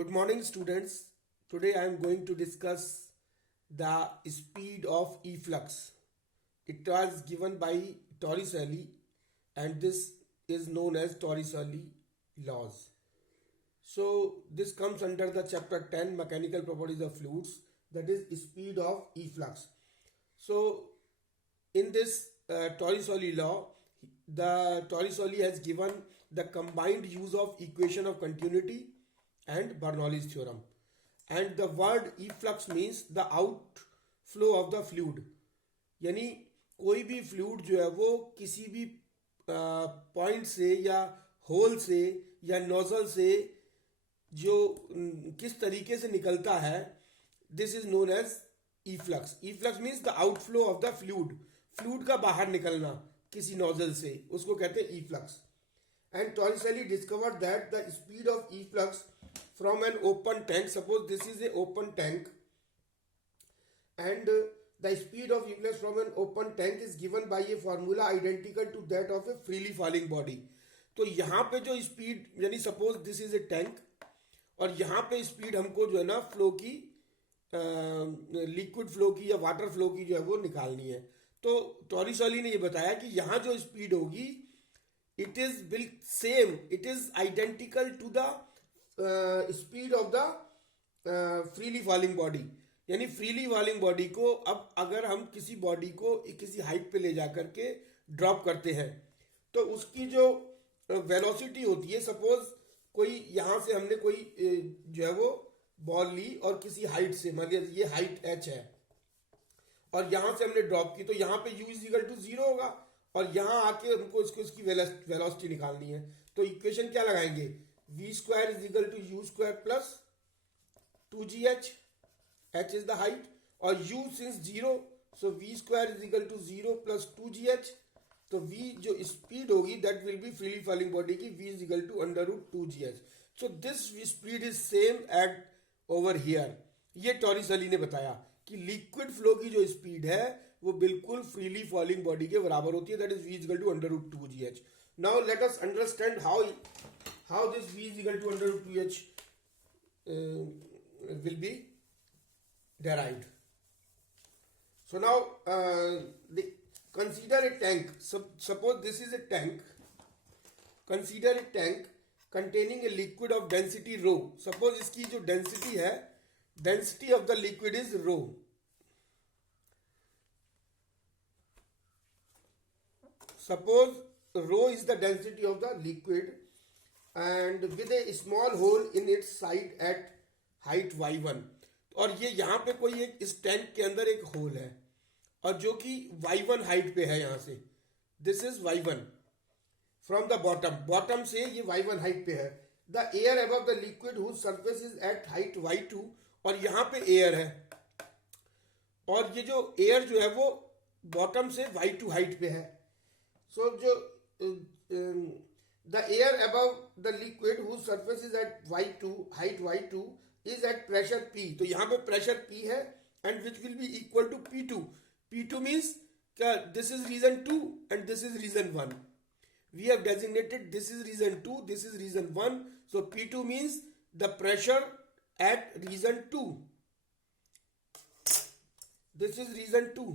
Good morning, students. Today I am going to discuss the speed of efflux. It was given by Torricelli, and this is known as Torricelli laws. So this comes under the chapter 10 mechanical properties of fluids, that is speed of efflux. So in this Torricelli law, the Torricelli has given the combined use of equation of continuity and Bernoulli's theorem. And the word efflux means the outflow of the fluid. यानी कोई भी fluid जो है वो किसी भी point से या होल से या नोजल से जो किस तरीके से निकलता है, this is known as efflux. Efflux means the outflow of the fluid. Fluid का बाहर निकलना किसी नोजल से, उसको कहते हैं efflux. And Torricelli discovered that the speed of efflux from an open tank, suppose this is a open tank, and the speed of efflux from an open tank is given by a formula identical to that of a freely falling body. तो यहाँ पे जो speed, यानी suppose this is A tank और यहाँ पे speed हमको जो है ना फ्लो की, लिक्विड फ्लो की या वाटर फ्लो की जो है वो निकालनी है. तो टॉरिसोली ने ये बताया कि यहाँ जो स्पीड होगी it is same, it is identical to the speed of the freely falling body. यानी फ्रीली फॉलिंग बॉडी को अब अगर हम किसी बॉडी को किसी हाइट पे ले जा करके ड्रॉप करते हैं तो उसकी जो वेलोसिटी होती है, सपोज कोई यहाँ से हमने कोई जो है वो बॉल ली और किसी हाइट से, मान लिया ये हाइट h है और यहाँ से हमने ड्रॉप की, तो यहाँ पे u इज इक्वल टू 0 होगा और यहाँ आके हमको इसकी वेलोसिटी निकालनी है. तो इक्वेशन क्या लगाएंगे, v square is equal to u square plus 2gh, h is the height और u since 0, so v square is equal to 0 plus 2gh. तो v जो स्पीड होगी that will be freely falling body की, v is equal to under root 2gh. So this speed is same at over here. ये Torricelli ने बताया कि liquid flow की जो स्पीड है वो बिल्कुल फ्रीली फॉलिंग बॉडी के बराबर होती है, that is v is equal to under root 2gh. Now let us understand how this v is equal to under root 2h will be derived. So now consider a tank. Suppose this is a tank. Consider a tank containing a liquid of density rho. Suppose इसकी जो density है, density of the liquid is rho. Suppose rho is the density of the liquid and with a small hole in its side at height y1. और ये यहाँ पे कोई एक इस टैंक के अंदर एक होल है और जो कि y1 हाइट पे है, यहाँ से this is y1 from the bottom से ये y1 हाइट पे है. The air above the liquid whose surface is at height y2 और यहाँ पे एयर है और ये जो एयर जो है वो बॉटम से y2 हाइट पे है. सो जो the air above the liquid whose surface is at y2 height y2 is at pressure P. तो यहाँ पे pressure P है and which will be equal to P2. P2 means this is region 2 and this is region 1. We have designated this is region 2, this is region 1. So P2 means the pressure at region 2. This is region 2.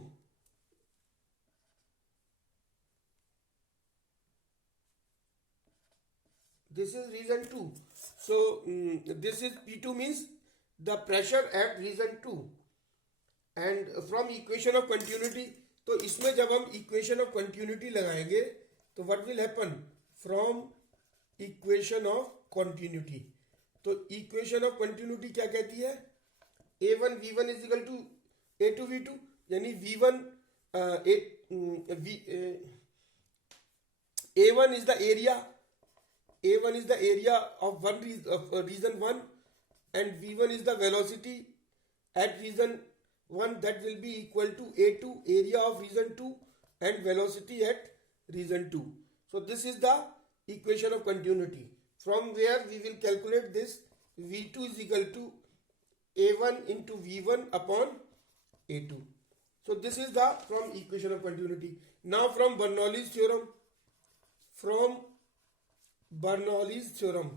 This is region 2. So this is P2 means the pressure at region 2. And from equation of continuity, तो इसमें जब हम equation of continuity लगाएंगे तो what will happen from equation of continuity. तो equation of continuity क्या कहती है, a1 v1 is equal to a2 v2, यानी v1 a1 is the area. A1 is the area of region 1 and V1 is the velocity at region 1, that will be equal to A2, area of region 2 and velocity at region 2. So this is the equation of continuity. From where we will calculate this, V2 is equal to A1 into V1 upon A2. So this is the from equation of continuity. Now from Bernoulli's theorem,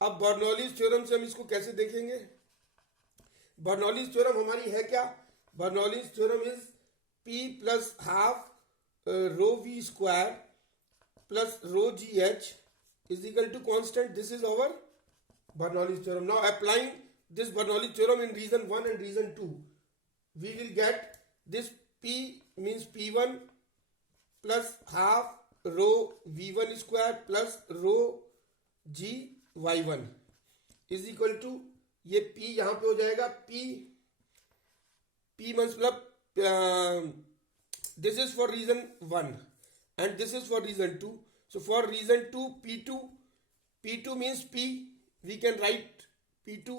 अब Bernoulli's theorem से हम इसको कैसे देखेंगे? Bernoulli's theorem हमारी है क्या? Bernoulli's theorem is P plus half rho v square plus rho g h is equal to constant. This is our Bernoulli's theorem. Now applying this Bernoulli's theorem in reason 1 and reason 2, we will get this P means P1 plus half rho V1 square plus rho G Y1 is equal to, ये P यहाँ पे हो जाएगा P मतलब this is for reason 1 and this is for reason 2. So for reason 2, P2 means P, we can write P2,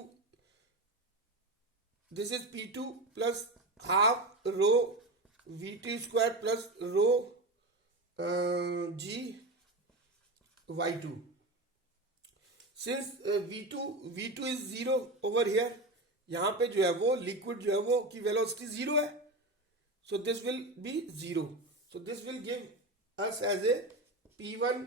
this is P2 plus half rho V2 square plus rho G Y2. Since V2 is 0 over here, यहाँ पे जो है वो liquid जो है वो की velocity 0 है, so this will be 0. So this will give us as a P1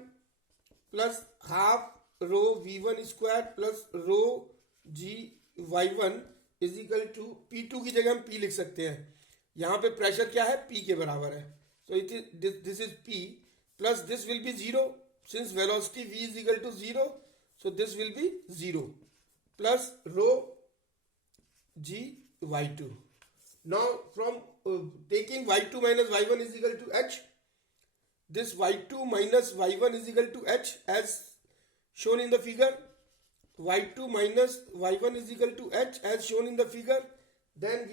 plus half rho V1 square plus rho G Y1 is equal to P2 की जगह हम P लिख सकते हैं. यहाँ पे प्रेशर क्या है? P के बराबर है. So it is this is P plus this will be 0 since velocity V is equal to 0. So this will be 0 plus rho G Y2. Now from taking Y2 minus Y1 is equal to H, this Y2 minus Y1 is equal to H as shown in the figure. Y2 minus Y1 is equal to H as shown in the figure. Then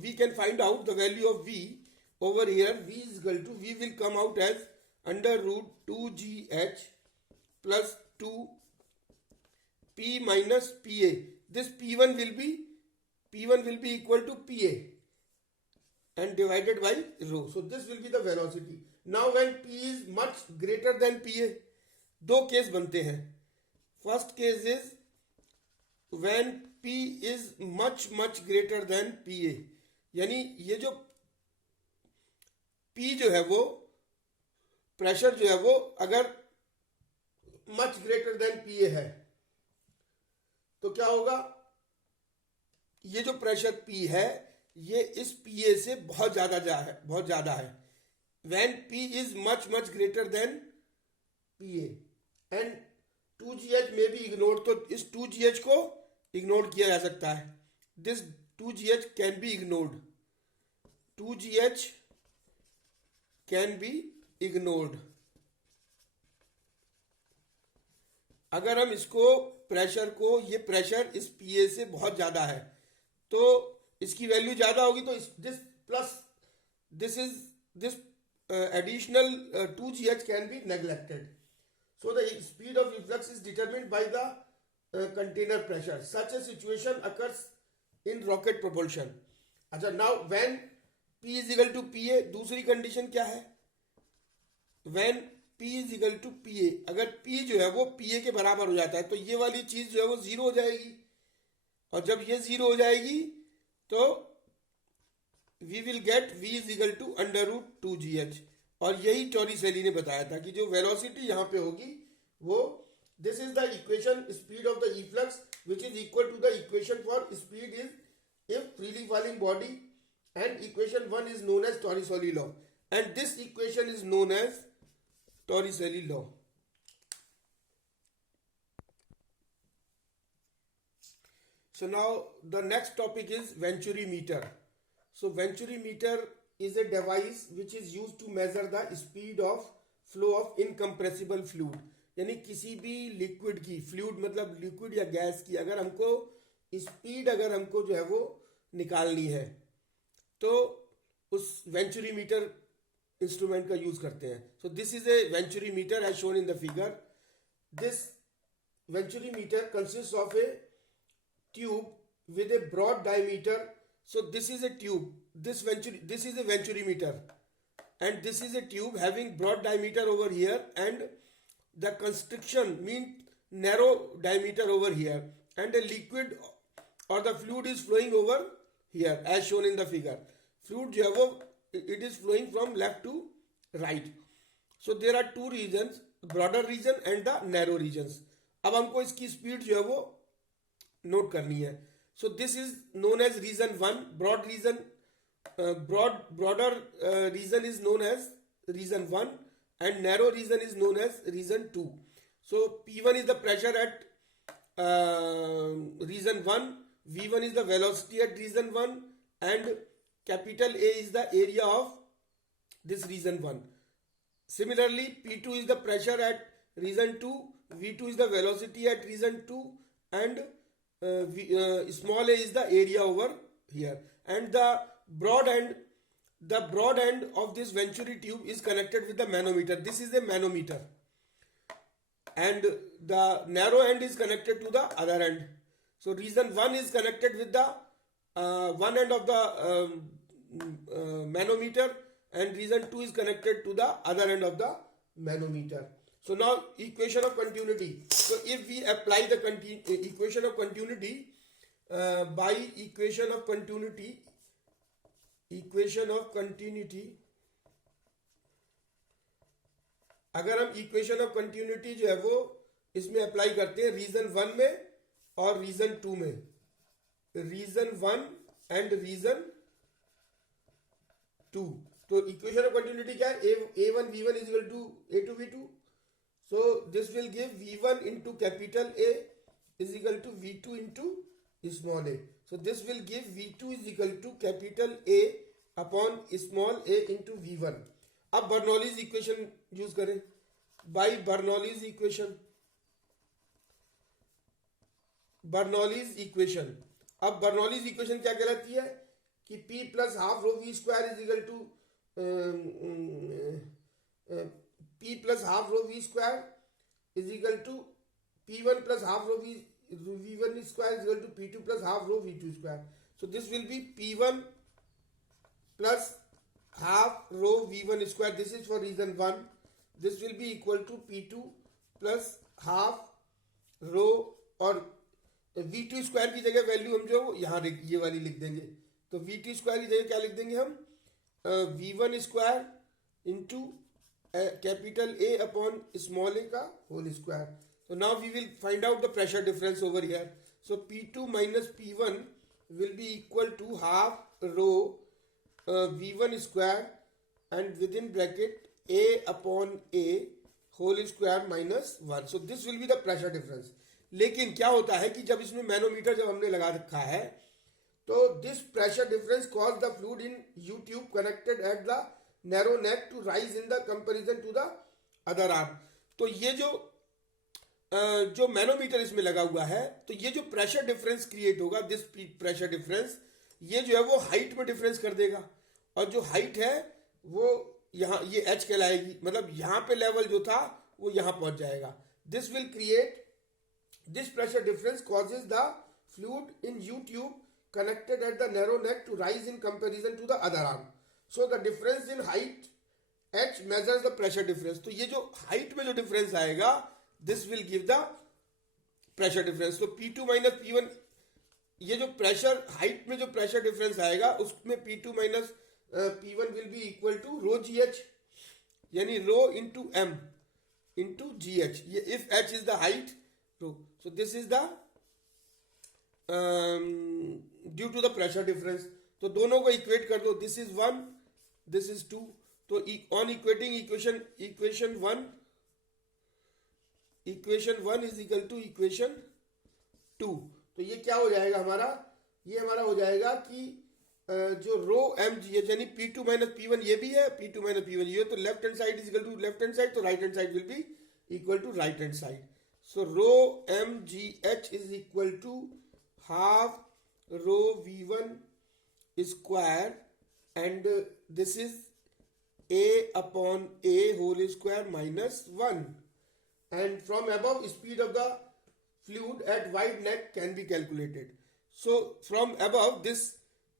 we can find out the value of V over here. V is equal to, V will come out as under root 2GH plus 2 P minus PA. This P1 will be equal to PA and divided by rho. So this will be the velocity. Now when P is much greater than PA, दो case बनते हैं. First case is when P is much greater than PA, यानी ये जो P जो है वो pressure जो है वो अगर much greater than PA है तो क्या होगा? ये जो प्रेशर P है ये इस PA से बहुत ज्यादा है. When P is much greater than PA and 2GH may be ignored, तो इस 2GH को इग्नोर किया जा सकता है. This 2GH can be ignored. 2GH can be ignored. अगर हम इसको प्रेशर को, ये प्रेशर इस PA से बहुत ज्यादा है तो इसकी वैल्यू ज्यादा होगी, तो this plus this additional 2GH can be neglected. So the speed of efflux is determined by the container pressure. Such a situation occurs in rocket propulsion. अच्छा, now when P is equal to PA, दूसरी condition क्या है? When P is equal to PA, अगर P जो है वो PA के बराबर हो जाता है तो ये वाली चीज जो है वो जीरो हो जाएगी, और जब ये जीरो हो जाएगी तो we will get V is equal to under root 2GH. और यही टॉरिसेली ने बताया था कि जो वेलोसिटी यहाँ पे होगी वो, this is the equation speed of the efflux which is equal to the equation for speed is if freely falling body, and equation 1 is known as Torricelli law, and this equation is known as Torricelli law. So now the next topic is Venturi meter. So Venturi meter is a device which is used to measure the speed of flow of incompressible fluid. यानी किसी भी liquid की, fluid मतलब liquid या gas की, अगर हमको speed अगर हमको जो है वो निकालनी है तो उस वेंचुरी मीटर इंस्ट्रूमेंट का यूज करते हैं. So this is a Venturi meter as shown in the figure. This Venturi meter consist of a tube with a broad diameter. So this is a tube, this is a venturi meter, and this is a tube having broad diameter over here, and the constriction mean narrow diameter over here, and a liquid or the fluid is flowing over here as shown in the figure. Fluid जो है वो it is flowing from left to right. So there are two regions, broader region and the narrow regions. अब हमको इसकी speed जो है वो note करनी है. So this is known as region 1. Broader region is known as region 1 and narrow region is known as region 2. So P1 is the pressure at region 1, V1 is the velocity at region 1 and capital A is the area of this region 1. Similarly, P2 is the pressure at region 2, V2 is the velocity at region 2 and small a is the area over here, and the broad end of this venturi tube is connected with the manometer. This is a manometer, and the narrow end is connected to the other end. So region 1 is connected with the one end of the manometer, and region 2 is connected to the other end of the manometer. So now equation of continuity. So if we apply the equation of continuity, by equation of continuity, अगर हम equation of continuity जो है वो इसमें apply करते हैं reason 1 में और रीजन 2 में, रीजन 1 एंड रीजन 2. तो इक्वेशन ऑफ कंटिन्यूटी क्या है? A1 V1 is equal to A2 V2. So this will give V1 into capital A is equal to V2 into small a. So this will give V2 is equal to capital A upon small a into V1. अब Bernoulli's equation use करें. By Bernoulli's equation, अब Bernoulli's equation क्या कहलाती है कि P plus half rho v square is equal to P plus half rho V square is equal to P1 plus half rho V1 square is equal to P2 plus half rho V2 square. So this will be P1 plus half rho V1 square. This is for reason 1. This will be equal to P2 plus half rho, और V2 square की जगह value हम जो यहाँ ये वाली लिख देंगे. तो V2 स्क्वायर की जगह क्या लिख देंगे हम? V1 square into capital A upon small a का whole square. So now we will find out the pressure difference over here. So P2 minus P1 will be equal to half rho V1 square and within bracket A upon A whole square minus 1. So this will be the pressure difference. लेकिन क्या होता है कि जब इसमें manometer जब हमने लगा रखा है तो this pressure difference cause the fluid in U tube connected at the narrow neck to rise in the comparison to the other arm. तो ये जो मैनोमीटर इसमें लगा हुआ है, तो ये जो प्रेशर डिफरेंस क्रिएट होगा, दिस प्रेशर डिफरेंस, ये जो है वो हाइट में डिफरेंस कर देगा, और जो हाइट है वो यहाँ ये h कहलाएगी, मतलब यहाँ पे लेवल जो था वो यहाँ पहुंच जाएगा. This will create this pressure difference causes the fluid in U tube connected at the narrow neck to rise in comparison to the other arm. So the difference in height h measures the pressure difference. तो ये जो height में जो difference आएगा, this will give the pressure difference. तो P2 minus P1, ये जो pressure height में जो pressure difference आएगा उसमें P2 minus P1 will be equal to rho GH, यानी rho into M into GH. ये if h is the height, so this is the due to the pressure difference. तो दोनों को equate कर दो. This is 1, this is 2. तो on equating equation 1 is equal to equation 2. तो ये क्या हो जाएगा हमारा? ये हमारा हो जाएगा कि जो रो एम जी एच यानी P2 माइनस P1 ये भी है, P2 माइनस P1 ये, तो left hand side is equal to left hand side, तो right hand side will be equal to right hand side. So rho m g h is equal to half rho V1 square and this is A upon A whole square minus 1, and from above speed of the fluid at wide neck can be calculated. So from above this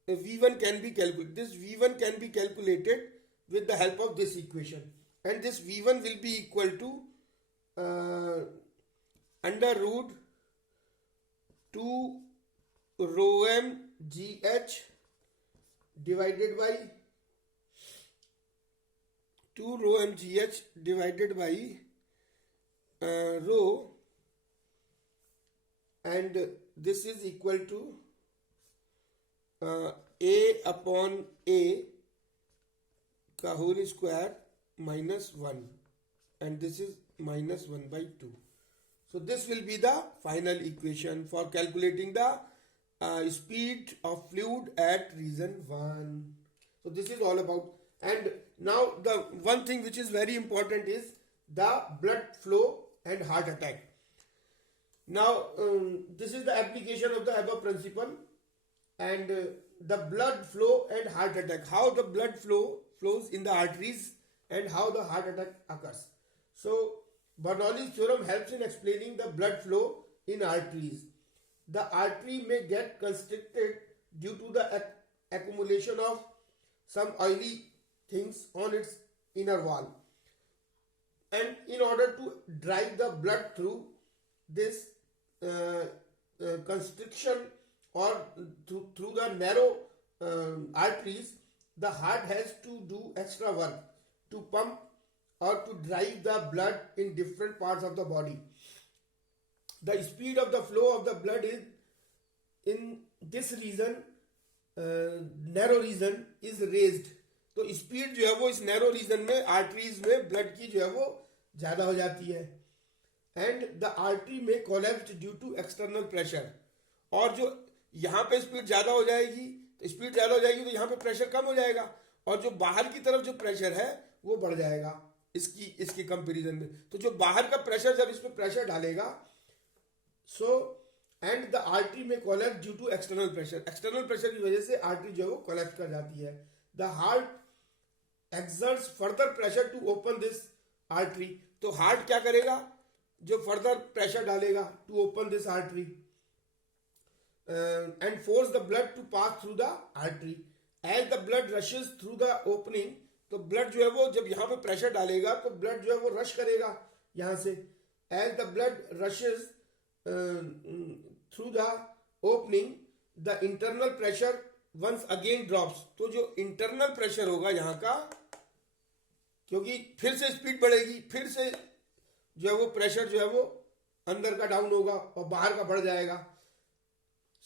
V1 can be calculated. This V1 can be calculated with the help of this equation, and this V1 will be equal to under root 2 rho m GH divided by 2 rho mgh divided by rho and this is equal to a upon a का whole square minus 1 and this is minus 1 by 2. So this will be the final equation for calculating the speed of fluid at region 1. So this is all about. And now the one thing which is very important is the blood flow and heart attack. Now this is the application of the above principle, and the blood flow and heart attack, how the blood flows in the arteries and how the heart attack occurs. So Bernoulli's theorem helps in explaining the blood flow in arteries. The artery may get constricted due to the accumulation of some oily things on its inner wall, and in order to drive the blood through this constriction or through the narrow arteries, the heart has to do extra work to pump or to drive the blood in different parts of the body. The speed of the flow of the blood is in this region, narrow region, is raised. तो speed जो है वो इस narrow region में arteries में blood की जो है वो ज्यादा हो जाती है. एंड द आर्टरी में collapse due to external pressure. और जो यहाँ पे स्पीड ज्यादा हो जाएगी तो स्पीड ज्यादा हो जाएगी तो यहाँ पे प्रेशर कम हो जाएगा, और जो बाहर की तरफ जो प्रेशर है वो बढ़ जाएगा इसकी कंपैरिजन में. तो जो बाहर का प्रेशर जब इस पे प्रेशर डालेगा, सो एंड द आर्टरी में collapse due to external pressure. External pressure की वजह से आर्टरी जो है वो कोलैप्स कर जाती है. The heart exerts further pressure to open this artery. तो हार्ट क्या करेगा, जो फर्दर प्रेशर डालेगा to open this artery and force the blood to pass through the artery. As the blood rushes through the opening, तो blood जो है वो जब यहाँ पे प्रेशर डालेगा तो ब्लड जो है वो रश करेगा यहाँ से. As the blood rushes through the opening, the internal pressure once again drops. तो जो इंटरनल प्रेशर होगा यहाँ का, क्योंकि फिर से स्पीड बढ़ेगी, फिर से जो है वो प्रेशर जो है वो अंदर का डाउन होगा और बाहर का बढ़ जाएगा.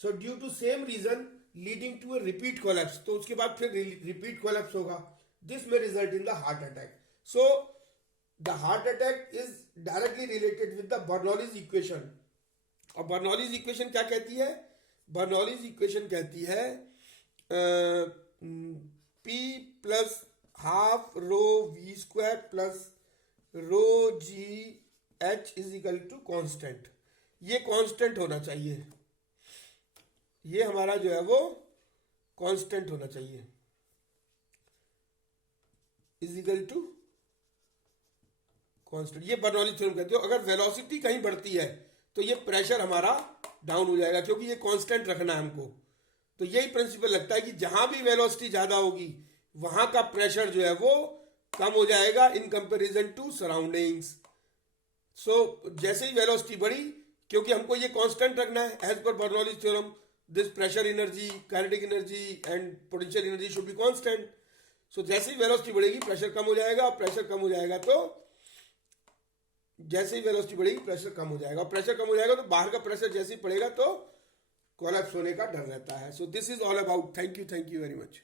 So due to same reason leading to a repeat collapse. तो उसके बाद फिर रिपीट कोलैप्स होगा. दिस में result in the heart attack. So the heart attack is directly related with the Bernoulli's equation. और बर्नौलीज इक्वेशन क्या कहती है? बर्नौलीज इक्वेशन कहती है P plus half rho v square plus rho g h is equal to constant. ये constant होना चाहिए, ये हमारा जो है वो कांस्टेंट होना चाहिए, इज इक्वल टू कांस्टेंट. ये बर्नौली थ्योरम कहते हो. अगर वेलोसिटी कहीं बढ़ती है तो ये प्रेशर हमारा डाउन हो जाएगा, क्योंकि ये कांस्टेंट रखना है हमको. तो यही प्रिंसिपल लगता है कि जहां भी वेलोसिटी ज्यादा होगी वहां का प्रेशर जो है वो कम हो जाएगा इन कंपैरिजन टू सराउंडिंग्स. सो जैसे ही वेलोसिटी बढ़ी, क्योंकि हमको ये कांस्टेंट रखना है as per Bernoulli's theorem, this pressure energy, kinetic energy and potential energy should be constant. So जैसे ही वेलोसिटी बढ़ेगी प्रेशर कम हो जाएगा, और प्रेशर कम हो जाएगा तो जैसे ही वेलोसिटी बढ़ेगी प्रेशर कम हो जाएगा, और प्रेशर कम हो जाएगा तो बाहर का प्रेशर जैसे ही पड़ेगा तो कोलैप्स होने का डर रहता है. So this is all about. Thank you very much.